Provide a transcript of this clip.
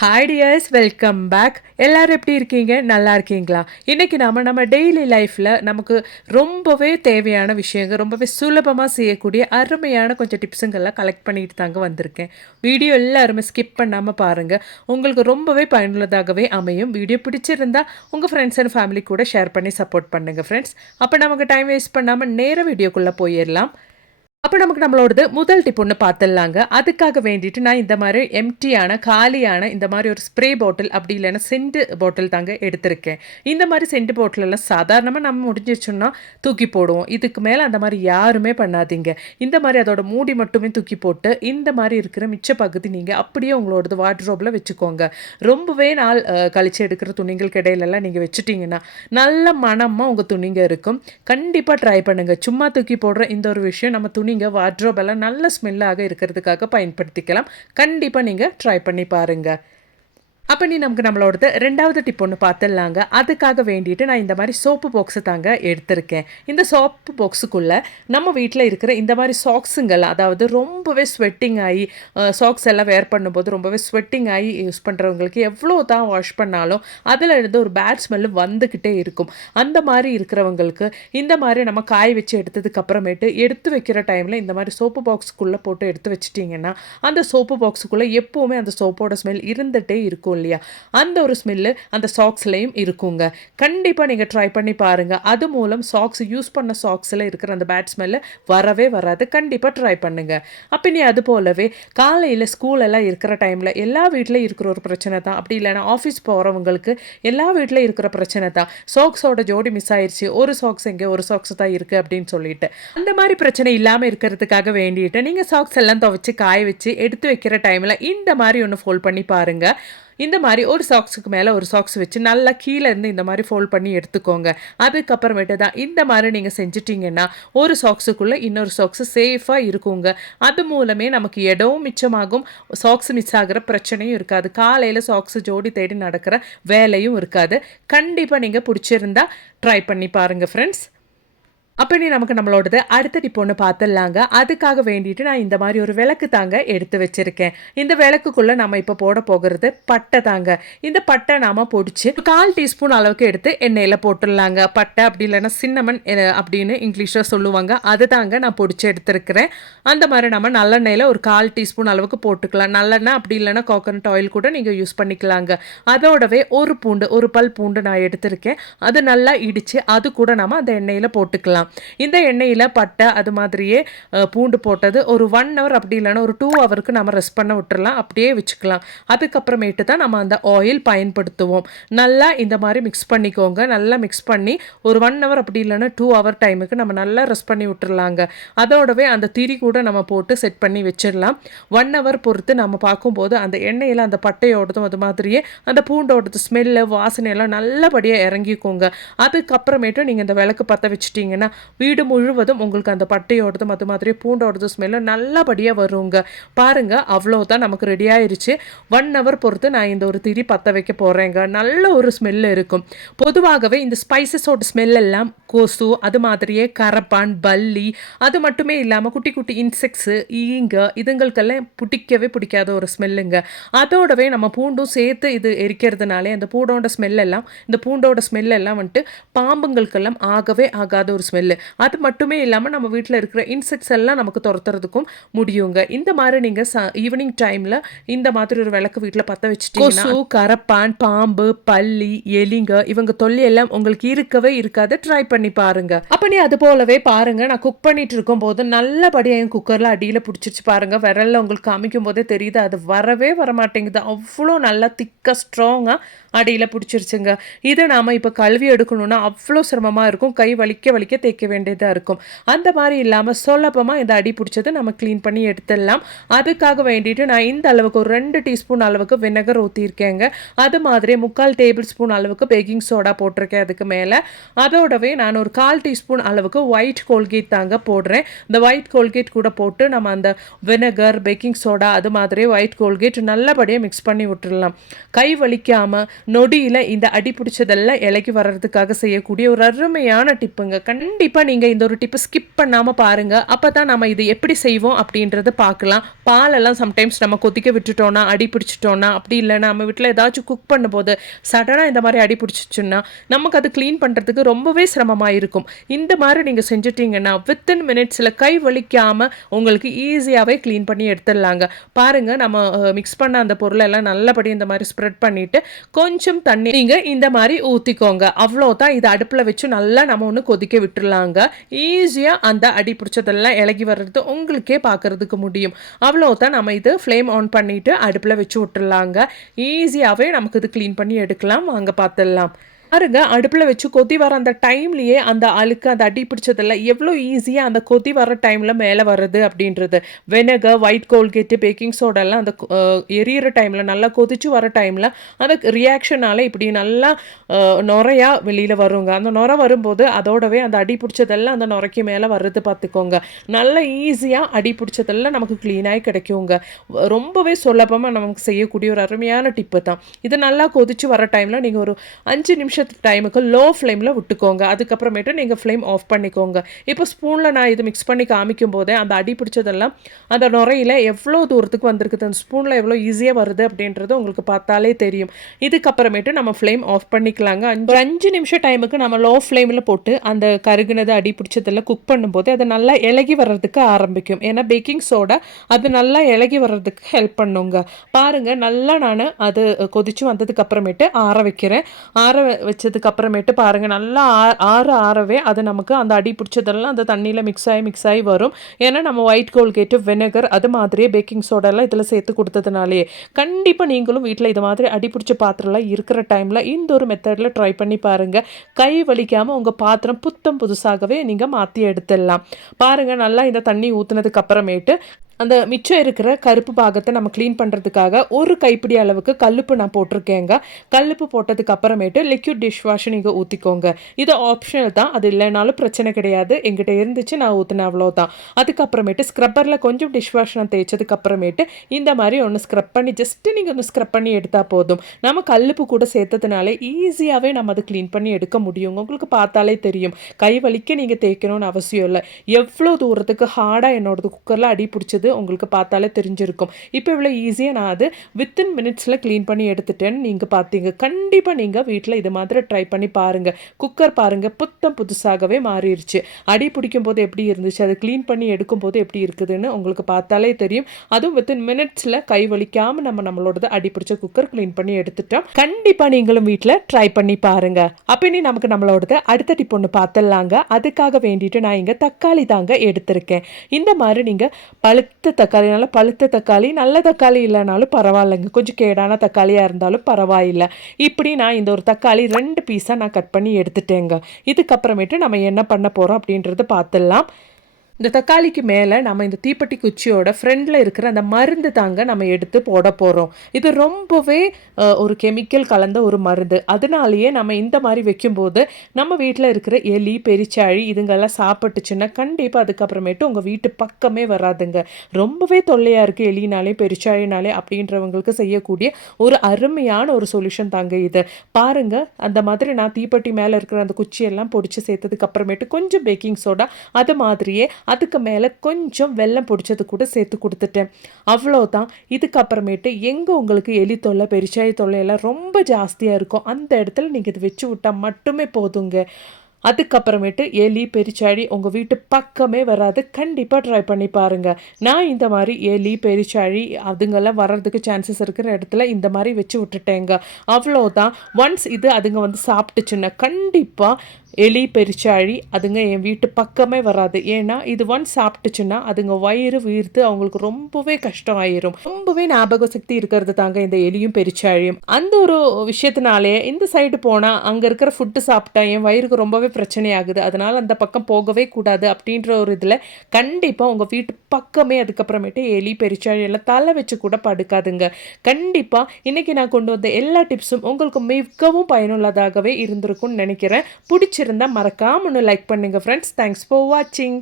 Hi tears welcome back எல்லோரும் எப்படி இருக்கீங்க? நல்லா இருக்கீங்களா? இன்றைக்கி நாம நம்ம டெய்லி லைஃப்பில் நமக்கு ரொம்பவே தேவையான விஷயங்கள் ரொம்பவே சுலபமாக செய்யக்கூடிய அருமையான கொஞ்சம் டிப்ஸுங்கள்லாம் கலெக்ட் பண்ணிட்டு தாங்க வந்திருக்கேன். வீடியோ எல்லாருமே ஸ்கிப் பண்ணாமல் பாருங்கள் உங்களுக்கு ரொம்பவே பயனுள்ளதாகவே அமையும். வீடியோ பிடிச்சிருந்தா உங்கள் ஃப்ரெண்ட்ஸ் அண்ட் ஃபேமிலி கூட ஷேர் பண்ணி சப்போர்ட் பண்ணுங்கள் ஃப்ரெண்ட்ஸ் அப்போ நமக்கு டைம் வேஸ்ட் பண்ணாமல் நேர வீடியோக்குள்ளே போயிடலாம். அப்போ நமக்கு நம்மளோடது முதல் டிப் ஒன்று பார்த்துடலாங்க அதுக்காக வேண்டிட்டு நான் இந்த மாதிரி எம்டியான காலியான இந்த மாதிரி ஒரு ஸ்ப்ரே பாட்டில் அப்படி இல்லைன்னா சென்ட் பாட்டில் தாங்க எடுத்திருக்கேன். இந்த மாதிரி சென்ட் பாட்டில் எல்லாம் சாதாரணமாக நம்ம முடிஞ்சிச்சோன்னா தூக்கி போடுவோம். இதுக்கு மேலே அந்த மாதிரி யாருமே பண்ணாதீங்க. இந்த மாதிரி அதோட மூடி மட்டுமே தூக்கி போட்டு இந்த மாதிரி இருக்கிற மிச்ச பகுதி நீங்கள் அப்படியே உங்களோடது வாட்ரோப்பில் வச்சுக்கோங்க. ரொம்பவே நாள் கழிச்சு எடுக்கிற துணிகள் இடையிலலாம் நீங்கள் வச்சுட்டிங்கன்னா நல்ல மனமாக உங்கள் துணிங்க இருக்கும். கண்டிப்பாக ட்ரை பண்ணுங்கள் சும்மா தூக்கி போடுற இந்த ஒரு விஷயம் நம்ம துணி நீங்கள் எல்லாம் நல்ல ஸ்மெல்லாக இருக்கிறதுக்காக பயன்படுத்திக்கலாம். கண்டிப்பாக நீங்கள் ட்ரை பண்ணி பாருங்கள் அப்போ நீ நமக்கு நம்மளோடது ரெண்டாவது டிப் ஒன்று பார்த்துடலாங்க அதுக்காக வேண்டிட்டு நான் இந்த மாதிரி சோப்பு பாக்ஸை தாங்க எடுத்திருக்கேன். இந்த சோப்பு பாக்ஸுக்குள்ளே நம்ம வீட்டில் இருக்கிற இந்த மாதிரி சாக்ஸுங்கள் அதாவது ரொம்பவே ஸ்வெட்டிங் ஆகி சாக்ஸ் எல்லாம் வேர் பண்ணும்போது ரொம்பவே ஸ்வெட்டிங் ஆகி யூஸ் பண்ணுறவங்களுக்கு எவ்வளோ தான் வாஷ் பண்ணாலும் அதில் இருந்து ஒரு பேட் ஸ்மெல்லு வந்துக்கிட்டே இருக்கும். அந்த மாதிரி இருக்கிறவங்களுக்கு இந்த மாதிரி நம்ம காய வச்சு எடுத்ததுக்கு அப்புறமேட்டு எடுத்து வைக்கிற டைமில் இந்த மாதிரி சோப்பு பாக்ஸுக்குள்ளே போட்டு எடுத்து வச்சிட்டிங்கன்னா அந்த சோப்பு பாக்ஸுக்குள்ளே எப்போவுமே அந்த சோப்போட ஸ்மெல் இருந்துகிட்டே இருக்கும் இல்லையா? அந்த ஒரு ஸ்மெல்லு அந்த சாக்ஸ்லேயும் இருக்குங்க. கண்டிப்பாக நீங்கள் ட்ரை பண்ணி பாருங்கள் அது மூலம் சாக்ஸ் யூஸ் பண்ண சாக்ஸில் இருக்கிற அந்த பேட் ஸ்மெல்லு வரவே வராது. கண்டிப்பாக ட்ரை பண்ணுங்கள் அப்போ நீ அது போலவே காலையில் ஸ்கூல் எல்லாம் இருக்கிற டைமில் எல்லா வீட்லையும் இருக்கிற ஒரு பிரச்சனை தான். அப்படி இல்லைன்னா ஆஃபீஸ் போகிறவங்களுக்கு எல்லா வீட்டிலையும் இருக்கிற பிரச்சனை தான். சாக்ஸோட ஜோடி மிஸ் ஆயிடுச்சு ஒரு சாக்ஸ் எங்கே ஒரு சாக்ஸ் தான் இருக்குது அப்படின்னு சொல்லிட்டு. அந்த மாதிரி பிரச்சனை இல்லாமல் இருக்கிறதுக்காக வேண்டிட்டு நீங்கள் சாக்ஸ் எல்லாம் துவைச்சு காய வச்சு எடுத்து வைக்கிற டைமில் இந்த மாதிரி ஒன்று ஃபோல்ட் பண்ணி பாருங்கள் இந்த மாதிரி ஒரு சாக்ஸுக்கு மேலே ஒரு சாக்ஸ் வச்சு நல்லா கீழே இருந்து இந்த மாதிரி ஃபோல்ட் பண்ணி எடுத்துக்கோங்க. அதுக்கப்புறமேட்டு தான் இந்த மாதிரி நீங்கள் செஞ்சிட்டிங்கன்னா ஒரு சாக்ஸுக்குள்ளே இன்னொரு சாக்ஸு சேஃபாக இருக்குங்க. அது மூலமே நமக்கு இடமும் மிச்சமாகும். சாக்ஸ் மிஸ் ஆகிற பிரச்சனையும் இருக்காது. காலையில் சாக்ஸ் ஜோடி தேடி நடக்கிற வேலையும் இருக்காது. கண்டிப்பாக நீங்கள் பிடிச்சிருந்தா ட்ரை பண்ணி பாருங்கள் ஃப்ரெண்ட்ஸ் அப்போ நீ நமக்கு நம்மளோடது அடுத்த பொண்ணு பார்த்துடலாங்க அதுக்காக வேண்டிட்டு நான் இந்த மாதிரி ஒரு விளக்கு தாங்க எடுத்து வச்சுருக்கேன். இந்த விளக்குக்குள்ளே நம்ம இப்போ போட போகிறது பட்டை தாங்க. இந்த பட்டை நாம் பொடிச்சு கால் டீஸ்பூன் அளவுக்கு எடுத்து எண்ணெயில் போட்டுடலாங்க. பட்டை அப்படி இல்லைன்னா சின்னமன் அப்படின்னு இங்கிலீஷில் சொல்லுவாங்க. அது தாங்க நான் பொடிச்சு எடுத்திருக்கிறேன். அந்த மாதிரி நம்ம நல்லெண்ணெயில் ஒரு கால் டீஸ்பூன் அளவுக்கு போட்டுக்கலாம். நல்லெண்ணெய் அப்படி இல்லைன்னா கோகனட் ஆயில் கூட நீங்கள் யூஸ் பண்ணிக்கலாங்க. அதோடவே ஒரு பூண்டு ஒரு பல் பூண்டு நான் எடுத்திருக்கேன். அது நல்லா இடித்து அது கூட நம்ம அந்த எண்ணெயில் போட்டுக்கலாம். இந்த எண்ணெயில் பட்டை அது மாதிரியே பூண்டு போட்டது. ஒரு ஒன் ஹவர் அப்படி இல்லைன்னா ஒரு டூ ஹவருக்கு நம்ம ரெஸ்ட் பண்ண விட்டுறலாம். அப்படியே வச்சுக்கலாம். அதுக்கப்புறமேட்டு தான் நம்ம அந்த ஆயில் பயன்படுத்துவோம். நல்லா இந்த மாதிரி மிக்ஸ் பண்ணிக்கோங்க. நல்லா மிக்ஸ் பண்ணி ஒரு ஒன் ஹவர் அப்படி இல்லைன்னா டூ ஹவர் டைமுக்கு நம்ம நல்லா ரெஸ்ட் பண்ணி விட்டுறலாங்க. அதோடவே அந்த திரி கூட நம்ம போட்டு செட் பண்ணி வச்சிடலாம். ஒன் ஹவர் பொறுத்து நம்ம பார்க்கும்போது அந்த எண்ணெயில் அந்த பட்டையோடதும் அது மாதிரியே அந்த பூண்டோடது ஸ்மெல்லு வாசனையெல்லாம் நல்லபடியாக இறங்கிக்கோங்க. அதுக்கப்புறமேட்டு நீங்கள் இந்த விளக்கு பற்ற வச்சுட்டிங்கன்னா வீடு முழுவதும் உங்களுக்கு அந்த பட்டையோடதும் அது மாதிரி பூண்டோடது ஸ்மெல்லு நல்லபடியாக வருங்க. பாருங்க அவ்வளோதான் நமக்கு ரெடி ஆயிடுச்சு ஒன் ஹவர் பொறுத்து நான் இந்த ஒரு திரி பற்ற வைக்க போகிறேங்க நல்ல ஒரு ஸ்மெல் இருக்கும். பொதுவாகவே இந்த ஸ்பைசஸோட ஸ்மெல் எல்லாம் கொசு அது மாதிரியே கரப்பான் பல்லி அது மட்டுமே இல்லாமல் குட்டி குட்டி இன்செக்ட்ஸு ஈங்க இதுங்களுக்கெல்லாம் பிடிக்கவே பிடிக்காத ஒரு ஸ்மெல்லுங்க அதோடவே நம்ம பூண்டும் சேர்த்து இது எரிக்கிறதுனாலே அந்த பூண்டோட ஸ்மெல் எல்லாம் இந்த பூண்டோட ஸ்மெல் எல்லாம் வந்துட்டு பாம்புங்களுக்கெல்லாம் ஆகவே ஆகாத ஒரு இல்லை. அது மட்டுமே இல்லாமல் நம்ம வீட்டில் இருக்கிற இன்செக்ட்ஸ் எல்லாம் நமக்கு துரத்துறதுக்கும் முடியுங்க. இந்த மாதிரி நீங்கள் ச ஈவினிங் டைமில் இந்த மாதிரி ஒரு விளக்கு வீட்டில் பற்ற வச்சுட்டு கரப்பான் பாம்பு பள்ளி எலிங்க இவங்க தொல்லை எல்லாம் உங்களுக்கு இருக்கவே இருக்காது. ட்ரை பண்ணி பாருங்க. அப்போ நீ அது போலவே பாருங்க. நான் குக் பண்ணிட்டு இருக்கும் போது நல்லபடியாக என் குக்கரில் அடியில் பிடிச்சிருச்சு பாருங்க. விரலில் உங்களுக்கு காமிக்கும் போதே தெரியுது. அது வரவே வர மாட்டேங்குது அவ்வளோ நல்லா திக்காக ஸ்ட்ராங்காக அடியில் பிடிச்சிருச்சுங்க. இதை நாம் இப்போ கல்வி எடுக்கணும்னா அவ்வளோ சிரமமாக இருக்கும். கை வலிக்க வலிக்க தேய்க்க வேண்டியதாக இருக்கும். அந்த மாதிரி இல்லாமல் சுலபமாக இந்த அடி பிடிச்சதை நம்ம க்ளீன் பண்ணி எடுத்துடலாம். அதுக்காக வேண்டிட்டு நான் இந்த அளவுக்கு ஒரு ரெண்டு டீஸ்பூன் அளவுக்கு வினகர் ஊற்றியிருக்கேங்க அது மாதிரி முக்கால் டேபிள் ஸ்பூன் அளவுக்கு பேக்கிங் சோடா போட்டிருக்கேன் அதுக்கு மேலே. அதோடவே நான் ஒரு கால் டீஸ்பூன் அளவுக்கு ஒயிட் கோல்கேட் தாங்க போடுறேன். இந்த ஒயிட் கோல்கேட் கூட போட்டு நம்ம அந்த வினகர் பேக்கிங் சோடா அது மாதிரி ஒயிட் கோல்கேட் நல்லபடியாக மிக்ஸ் பண்ணி விட்டுடலாம். கை வலிக்காமல் நொடியில் இந்த அடி பிடிச்சதெல்லாம் இலக்கி வர்றதுக்காக செய்யக்கூடிய ஒரு அருமையான டிப்புங்க. கண்டிப்பாக நீங்கள் இந்த ஒரு டிப்பு ஸ்கிப் பண்ணாமல் பாருங்கள் அப்போ தான் நம்ம இது எப்படி செய்வோம் அப்படின்றத பார்க்கலாம். பாலெல்லாம் சம்டைம்ஸ் நம்ம கொதிக்க விட்டுட்டோன்னா அடி பிடிச்சிட்டோன்னா அப்படி இல்லை நம்ம வீட்டில் ஏதாச்சும் குக் பண்ணும்போது சடனாக இந்த மாதிரி அடி பிடிச்சிச்சுன்னா நமக்கு அது க்ளீன் பண்ணுறதுக்கு ரொம்பவே சிரமமாக இருக்கும். இந்த மாதிரி நீங்கள் செஞ்சிட்டிங்கன்னா வித்தின் மினிட்ஸில் கை வலிக்காமல் உங்களுக்கு ஈஸியாகவே க்ளீன் பண்ணி எடுத்துடலாங்க. பாருங்கள் நம்ம மிக்ஸ் பண்ண அந்த பொருளெல்லாம் நல்லபடி இந்த மாதிரி ஸ்ப்ரெட் பண்ணிவிட்டு கொஞ்சம் தண்ணி நீங்கள் இந்த மாதிரி ஊற்றிக்கோங்க அவ்வளோதான் இதை அடுப்பில் வச்சு நல்லா நம்ம ஒன்று கொதிக்க விட்டுருலாங்க ஈஸியாக அந்த அடி பிடிச்சதெல்லாம் இலகி வர்றது உங்களுக்கே பார்க்கறதுக்கு முடியும். அவ்வளோதான் நம்ம இது ஃப்ளேம் ஆன் பண்ணிவிட்டு அடுப்பில் வச்சு விட்டுருலாங்க ஈஸியாகவே நமக்கு இது க்ளீன் பண்ணி எடுக்கலாம். வாங்க பார்த்துடலாம். பாருங்க அடுப்பில் வச்சு கொதி வர அந்த டைம்லேயே அந்த அழுக்கு அந்த அடி பிடிச்சதில் எவ்வளோ ஈஸியாக அந்த கொதி வர டைமில் மேலே வர்றது அப்படின்றது. வெனகர் ஒயிட் கோல்கேட்டு பேக்கிங் சோடெல்லாம் அந்த எரியிற டைமில் நல்லா கொதிச்சு வர டைமில் அந்த ரியாக்ஷனால் இப்படி நல்லா நுறையா வெளியில் வருங்க. அந்த நுரை வரும்போது அதோடவே அந்த அடி பிடிச்சதெல்லாம் அந்த நுரைக்கு மேலே வர்றது பார்த்துக்கோங்க. நல்லா ஈஸியாக அடி பிடிச்சதெல்லாம் நமக்கு க்ளீனாகி கிடைக்குங்க. ரொம்பவே சுலபமாக நமக்கு செய்யக்கூடிய ஒரு அருமையான டிப்பு தான். இது நல்லா கொதிச்சு வர டைமில் நீங்கள் ஒரு அஞ்சு நிமிஷம் நிமிஷத்து டைமுக்கு லோ ஃப்ளேமில் விட்டுக்கோங்க. அதுக்கப்புறமேட்டு நீங்கள் ஃப்ளேம் ஆஃப் பண்ணிக்கோங்க. இப்போ ஸ்பூனில் நான் இது மிக்ஸ் பண்ணி காமிக்கும் போதே அந்த அடி பிடிச்சதெல்லாம் அந்த நுரையில் எவ்வளோ தூரத்துக்கு வந்திருக்குது? அந்த ஸ்பூனில் எவ்வளோ ஈஸியாக வருது அப்படின்றது உங்களுக்கு பார்த்தாலே தெரியும். இதுக்கப்புறமேட்டு நம்ம ஃப்ளேம் ஆஃப் பண்ணிக்கலாங்க. அஞ்சு அஞ்சு நிமிஷம் டைமுக்கு நம்ம லோ ஃப்ளேமில் போட்டு அந்த கருகுனது அடி பிடிச்சதெல்லாம் குக் பண்ணும்போது அது நல்லா இலகி வர்றதுக்கு ஆரம்பிக்கும். ஏன்னா பேக்கிங் சோடா அது நல்லா இலகி வர்றதுக்கு ஹெல்ப் பண்ணுங்க. பாருங்கள் நல்லா நான் அது கொதிச்சு வந்ததுக்கு அப்புறமேட்டு ஆற வைக்கிறேன். ஆற வச்சதுக்கு அப்புறமேட்டு பாருங்கள் நல்லா ஆற ஆறவே அது நமக்கு அந்த அடி பிடிச்சதெல்லாம் அந்த தண்ணியில் மிக்ஸ் ஆகி மிக்ஸ் ஆகி வரும். ஏன்னா நம்ம ஒயிட் கோல்கேட்டு வினகர் அது மாதிரியே பேக்கிங் சோடாலாம் இதில் சேர்த்து கொடுத்ததுனாலே கண்டிப்பாக நீங்களும் வீட்டில் இது மாதிரி அடி பிடிச்ச பாத்திரம்லாம் இருக்கிற டைமில் இந்த ஒரு மெத்தடில் ட்ரை பண்ணி பாருங்கள் கை வலிக்காமல் உங்கள் பாத்திரம் புத்தம் புதுசாகவே நீங்கள் மாற்றி எடுத்துடலாம். பாருங்கள் நல்லா இந்த தண்ணி ஊற்றுனதுக்கு அப்புறமேட்டு அந்த மிச்சம் இருக்கிற கருப்பு பாகத்தை நம்ம க்ளீன் பண்ணுறதுக்காக ஒரு கைப்பிடி அளவுக்கு கல்லுப்பு நான் போட்டிருக்கேங்க. கல்லுப்பு போட்டதுக்கு அப்புறமேட்டு லிக்யூட் டிஷ் வாஷ் நீங்கள் ஊற்றிக்கோங்க இது ஆப்ஷனல் தான். அது இல்லைனாலும் பிரச்சனை கிடையாது. எங்கிட்ட இருந்துச்சு நான் ஊற்றினேன் அவ்வளோதான் அதுக்கப்புறமேட்டு ஸ்க்ரப்பரில் கொஞ்சம் டிஷ் வாஷ் நான் தேய்ச்சதுக்கு அப்புறமேட்டு இந்த மாதிரி ஒன்று ஸ்க்ரப் பண்ணி ஜஸ்ட்டு நீங்கள் ஒன்று ஸ்க்ரப் பண்ணி எடுத்தால் போதும். நம்ம கல்லுப்பு கூட சேர்த்ததுனால ஈஸியாகவே நம்ம அதை க்ளீன் பண்ணி எடுக்க முடியும் உங்களுக்கு பார்த்தாலே தெரியும். கை வலிக்க நீங்கள் தேய்க்கணும்னு அவசியம் இல்லை. எவ்வளோ தூரத்துக்கு ஹார்டாக என்னோடது குக்கரில் அடி பிடிச்சது உங்களுக்கு பார்த்தாலே தெரிஞ்சிருக்கும். இப்போ இவ்வளோ ஈஸியாக நான் அது வித்தின் மினிட்ஸில் க்ளீன் பண்ணி எடுத்துட்டேன்னு நீங்கள் பார்த்தீங்க. கண்டிப்பாக நீங்கள் வீட்டில் இது மாதிரி ட்ரை பண்ணி பாருங்கள் குக்கர் பாருங்கள் புத்தம் புதுசாகவே மாறிடுச்சு அடி பிடிக்கும் போது எப்படி இருந்துச்சு? அதை க்ளீன் பண்ணி எடுக்கும் போது எப்படி இருக்குதுன்னு உங்களுக்கு பார்த்தாலே தெரியும். அதுவும் வித்தின் மினிட்ஸில் கை வலிக்காமல் நம்ம நம்மளோடது அடி பிடிச்ச குக்கர் க்ளீன் பண்ணி எடுத்துட்டோம். கண்டிப்பாக நீங்களும் வீட்டில் ட்ரை பண்ணி பாருங்கள் அப்போ நீ நமக்கு நம்மளோடது அடுத்த டிப் ஒன்று பார்த்துடலாங்க. அதுக்காக வேண்டிட்டு நான் இங்கே தக்காளி தாங்க எடுத்திருக்கேன். இந்த மாதிரி நீங்கள் பழு பழுத்த தக்காளி நல்லா பழுத்த தக்காளி நல்ல தக்காளி இல்லைனாலும் பரவாயில்லைங்க. கொஞ்சம் கேடான தக்காளியாக இருந்தாலும் பரவாயில்லை. இப்படி நான் இந்த ஒரு தக்காளி ரெண்டு பீஸாக நான் கட் பண்ணி எடுத்துட்டேங்க. இதுக்கப்புறமேட்டு நம்ம என்ன பண்ண போகிறோம் அப்படின்றத பார்த்துடலாம். இந்த தக்காளிக்கு மேலே நம்ம இந்த தீப்பெட்டி குச்சியோட ஃப்ரெண்டில் இருக்கிற அந்த மருந்து தாங்க நம்ம எடுத்து போட போகிறோம் இது ரொம்பவே ஒரு கெமிக்கல் கலந்த ஒரு மருந்து. அதனாலேயே நம்ம இந்த மாதிரி வைக்கும்போது நம்ம வீட்டில் இருக்கிற எலி பெரிச்சாழி இதுங்கெல்லாம் சாப்பிட்டுச்சுன்னா கண்டிப்பாக அதுக்கப்புறமேட்டு உங்கள் வீட்டு பக்கமே வராதுங்க. ரொம்பவே தொல்லையாக இருக்குது எலினாலே பெரிச்சாழினாலே அப்படின்றவங்களுக்கு செய்யக்கூடிய ஒரு அருமையான ஒரு சொல்யூஷன் தாங்க இது. பாருங்கள் அந்த மாதிரி நான் தீப்பெட்டி மேலே இருக்கிற அந்த குச்சியெல்லாம் பொடிச்சு சேர்த்ததுக்கு அப்புறமேட்டு கொஞ்சம் பேக்கிங் சோடா அது மாதிரியே அதுக்கு மேலே கொஞ்சம் வெள்ளம் பிடிச்சது கூட சேர்த்து கொடுத்துட்டேன். அவ்வளோதான் இதுக்கப்புறமேட்டு எங்கே உங்களுக்கு எலி தொல்லை பெரிச்சாய் தொல்லையெல்லாம் ரொம்ப ஜாஸ்தியாக இருக்கும். அந்த இடத்துல நீங்கள் இது வச்சு விட்டால் மட்டுமே போதுங்க. அதுக்கப்புறமேட்டு எலி பெரிச்சாடி உங்கள் வீட்டு பக்கமே வராது. கண்டிப்பாக ட்ரை பண்ணி பாருங்கள் நான் இந்த மாதிரி எலி பெரிச்சாழி அதுங்கெல்லாம் வர்றதுக்கு சான்சஸ் இருக்கிற இடத்துல இந்த மாதிரி வச்சு விட்டுட்டேங்க. அவ்வளோதான் ஒன்ஸ் இது அதுங்க வந்து சாப்பிட்டுச்சுன்னா கண்டிப்பாக எலி பெரிச்சாழி அதுங்க என் வீட்டு பக்கமே வராது. ஏன்னா இது ஒன்ஸ் சாப்பிட்டுச்சுன்னா அதுங்க வயிறு வீர்த்து அவங்களுக்கு ரொம்பவே கஷ்டம் ஆயிரும். ரொம்பவே ஞாபக சக்தி இருக்கிறது தாங்க இந்த எலியும் பெரிச்சாழியும் அந்த ஒரு விஷயத்தினாலே இந்த சைடு போனால் அங்கே இருக்கிற ஃபுட்டு சாப்பிட்டா என் வயிறுக்கு ரொம்பவே பிரச்சனை ஆகுது அதனால் அந்த பக்கம் போகவே கூடாது அப்படின்ற ஒரு இதில் கண்டிப்பாக உங்கள் வீட்டு பக்கமே அதுக்கப்புறமேட்டு எலி பெருச்சாழி எல்லாம் தலை வச்சு கூட படுக்காதுங்க. கண்டிப்பாக இன்றைக்கி நான் கொண்டு வந்த எல்லா டிப்ஸும் உங்களுக்கு மிகவும் பயனுள்ளதாகவே இருந்திருக்கும்னு நினைக்கிறேன். பிடிச்சிருந்தா மறக்காமல் ஒன்று லைக் பண்ணுங்கள் ஃப்ரெண்ட்ஸ் தேங்க்ஸ் ஃபார் வாட்சிங்